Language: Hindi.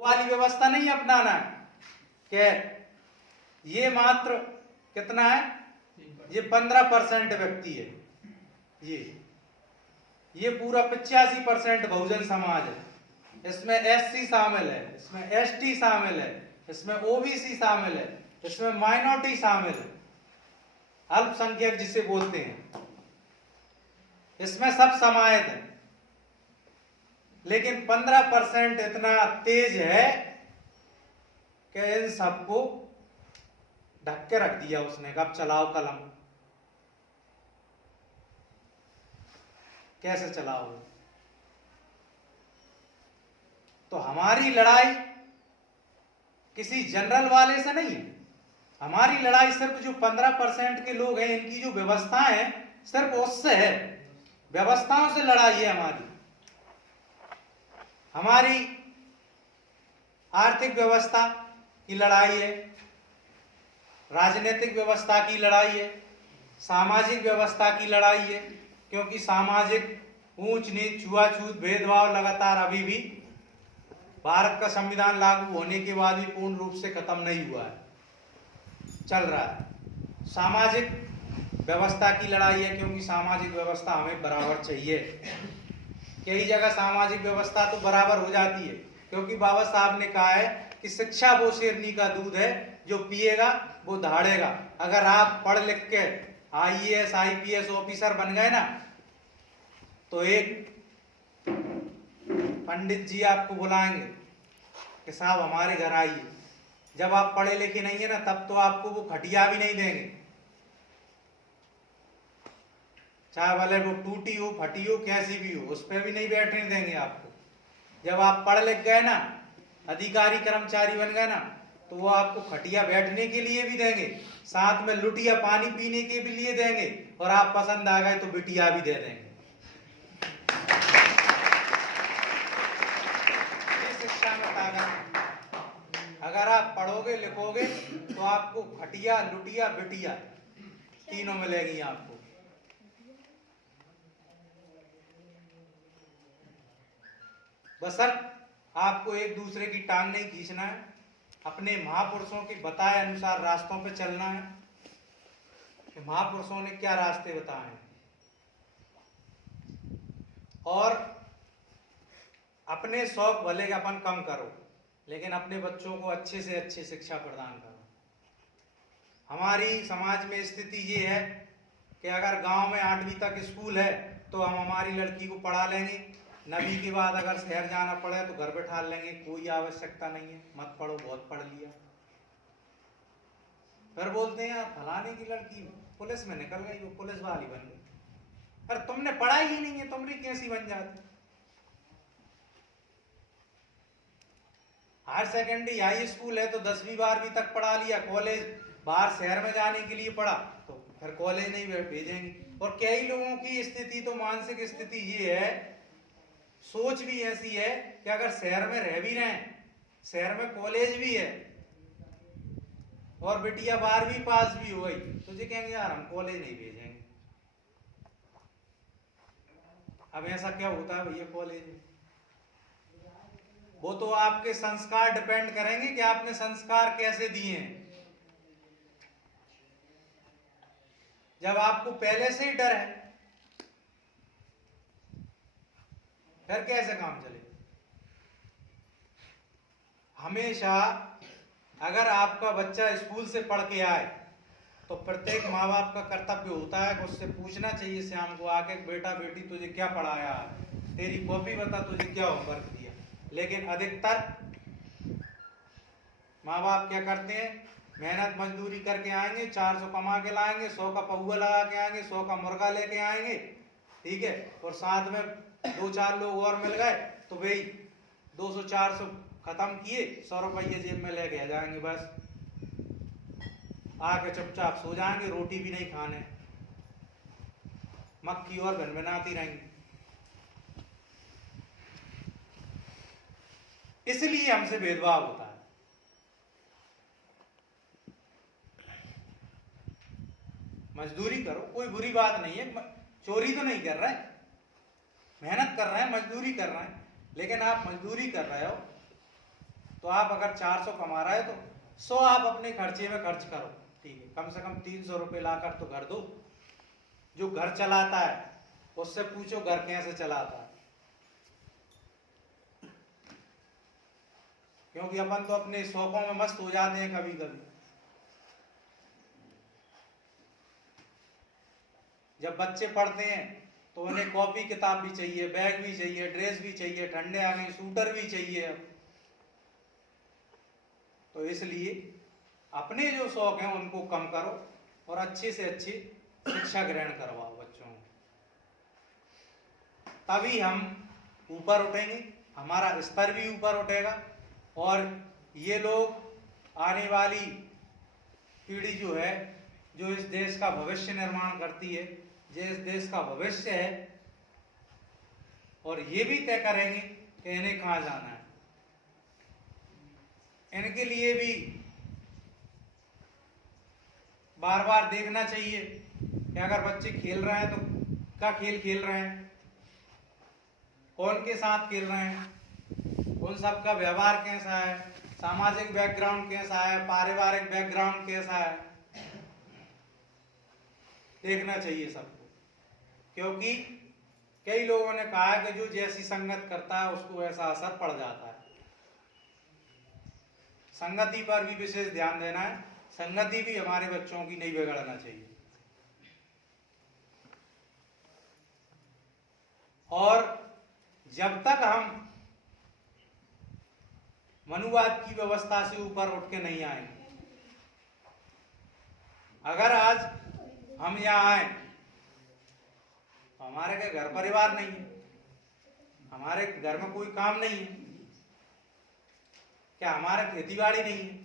वाली व्यवस्था नहीं अपनाना है कि ये मात्र कितना है, ये 15% व्यक्ति है, ये पूरा 85% बहुजन समाज है, इसमें एससी शामिल है, इसमें एसटी शामिल है, इसमें ओबीसी शामिल है, इसमें माइनॉरिटी शामिल है, अल्पसंख्यक जिसे बोलते हैं, इसमें सब समाहित है। लेकिन 15% इतना तेज है कि इन सबको ढक के रख दिया उसने, कब चलाओ कलम, कैसे चलाओ। तो हमारी लड़ाई किसी जनरल वाले से नहीं है, हमारी लड़ाई सिर्फ जो 15% के लोग हैं, इनकी जो व्यवस्थाएं हैं, सिर्फ उससे है, व्यवस्थाओं से लड़ाई है हमारी। हमारी आर्थिक व्यवस्था की लड़ाई है, राजनीतिक व्यवस्था की लड़ाई है, सामाजिक व्यवस्था की लड़ाई है, क्योंकि सामाजिक ऊंच नीच छुआछूत भेदभाव लगातार अभी भी भारत का संविधान लागू होने के बाद भी पूर्ण रूप से खत्म नहीं हुआ है, चल रहा है। सामाजिक व्यवस्था की लड़ाई है, क्योंकि सामाजिक व्यवस्था हमें बराबर चाहिए। कई जगह सामाजिक व्यवस्था तो बराबर हो जाती है, क्योंकि बाबा साहब ने कहा है कि शिक्षा वो शेरनी का दूध है, जो पिएगा वो दहाड़ेगा। अगर आप पढ़ लिख के आईएएस आईपीएस ऑफिसर बन गए ना, तो एक पंडित जी आपको बुलाएंगे कि साहब हमारे घर आइए। जब आप पढ़े लिखे नहीं है ना, तब तो आपको वो खटिया भी नहीं देंगे, चाहे भले वो टूटी हो फटी हो कैसी भी हो, उस पर भी नहीं बैठने देंगे आपको। जब आप पढ़ लिख गए ना, अधिकारी कर्मचारी बन गए ना, तो वो आपको खटिया बैठने के लिए भी देंगे, साथ में लुटिया पानी पीने के भी लिए देंगे, और आप पसंद आ गए तो बिटिया भी दे देंगे। ये शिक्षा में ताकत। अगर आप पढ़ोगे लिखोगे तो आपको खटिया लुटिया बिटिया तीनों मिलेगी आपको। बसर आपको एक दूसरे की टांग नहीं खींचना है, अपने महापुरुषों के बताए अनुसार रास्तों पे चलना है कि महापुरुषों ने क्या रास्ते बताए हैं, और अपने शौक भले अपन कम करो, लेकिन अपने बच्चों को अच्छे से अच्छी शिक्षा प्रदान करो। हमारी समाज में स्थिति ये है कि अगर गांव में 8वीं तक स्कूल है तो हम हमारी लड़की को पढ़ा लेंगे, 9वीं के बाद अगर शहर जाना पड़े तो घर बैठा लेंगे, कोई आवश्यकता नहीं है, मत पढ़ो, बहुत पढ़ लिया। फिर बोलते हैं फलाने की लड़की पुलिस में निकल गई, वो पुलिस वाली बन गई। अरे तुमने पढ़ाई ही नहीं है, तुमरी कैसी बन जाती। हायर सेकेंडरी हाई स्कूल है तो 10वीं 12वीं तक पढ़ा लिया, कॉलेज बाहर शहर में जाने के लिए पढ़ा तो फिर कॉलेज नहीं भेजेंगे। और कई लोगों की स्थिति तो मानसिक स्थिति ये है, सोच भी ऐसी है कि अगर शहर में रह भी रहे, शहर में कॉलेज भी है और बिटिया 12वीं पास भी हो गई, तो जी कहेंगे यार हम कॉलेज नहीं भेजेंगे। अब ऐसा क्या होता है भैया कॉलेज में? वो तो आपके संस्कार डिपेंड करेंगे कि आपने संस्कार कैसे दिए हैं। जब आपको पहले से ही डर है, फिर कैसे काम चले? हमेशा अगर आपका बच्चा स्कूल से पढ़ के आए तो प्रत्येक माँ बाप का कर्तव्य होता है कि उससे पूछना चाहिए शाम को आके, बेटा बेटी तुझे क्या पढ़ाया, तेरी कॉपी बता, तुझे क्या होमवर्क दिया। लेकिन अधिकतर माँ बाप क्या करते हैं, मेहनत मजदूरी करके आएंगे, 400 कमा के लाएंगे, 100 का पौवा लगा के आएंगे, 100 का मुर्गा लेके आएंगे, ठीक है, और साथ में 2-4 लोग और मिल गए तो भाई 200-400 खत्म किए, 100 रुपये जेब में लेके आ जाएंगे, बस आके चुपचाप सो जाएंगे, रोटी भी नहीं खाने, मक्खी और भिनभिनाती रहेंगी। इसलिए हमसे भेदभाव होता है। मजदूरी करो, कोई बुरी बात नहीं है, चोरी तो नहीं कर रहे, मेहनत कर रहे हैं, मजदूरी कर रहे हैं, लेकिन आप मजदूरी कर रहे हो आप अगर 400 कमा रहे हो तो 100 आप अपने खर्चे में खर्च करो, ठीक है, कम से कम 300 रुपये लाकर तो घर दो। जो घर चलाता है उससे पूछो घर कैसे चलाता है, क्योंकि अपन तो अपने शौकों में मस्त हो जाते हैं कभी कभी। जब बच्चे पढ़ते हैं तो उन्हें कॉपी किताब भी चाहिए, बैग भी चाहिए, ड्रेस भी चाहिए, ठंडे आ गए सूटर भी चाहिए। तो इसलिए अपने जो शौक हैं उनको कम करो और अच्छे से अच्छी शिक्षा ग्रहण करवाओ बच्चों को, तभी हम ऊपर उठेंगे, हमारा स्तर भी ऊपर उठेगा और ये लोग आने वाली पीढ़ी जो है, जो इस देश का भविष्य निर्माण करती है, जो इस देश का भविष्य है, और ये भी तय करेंगे कि इन्हें कहाँ जाना है। इनके लिए भी बार बार देखना चाहिए कि अगर बच्चे खेल रहे हैं तो क्या खेल खेल रहे हैं, कौन के साथ खेल रहे हैं, उन सब का व्यवहार कैसा है, सामाजिक बैकग्राउंड कैसा है, पारिवारिक बैकग्राउंड कैसा है, देखना चाहिए सबको। क्योंकि कई लोगों ने कहा है कि जो जैसी संगत करता है उसको वैसा असर पड़ जाता है। संगति पर भी विशेष ध्यान देना है, संगति भी हमारे बच्चों की नहीं बिगड़ना चाहिए। और जब तक हम मनुवाद की व्यवस्था से ऊपर उठ के नहीं आएंगे, अगर आज हम यहाँ आए, हमारे के घर परिवार नहीं है, हमारे घर में कोई काम नहीं है, क्या हमारे खेती बाड़ी नहीं है,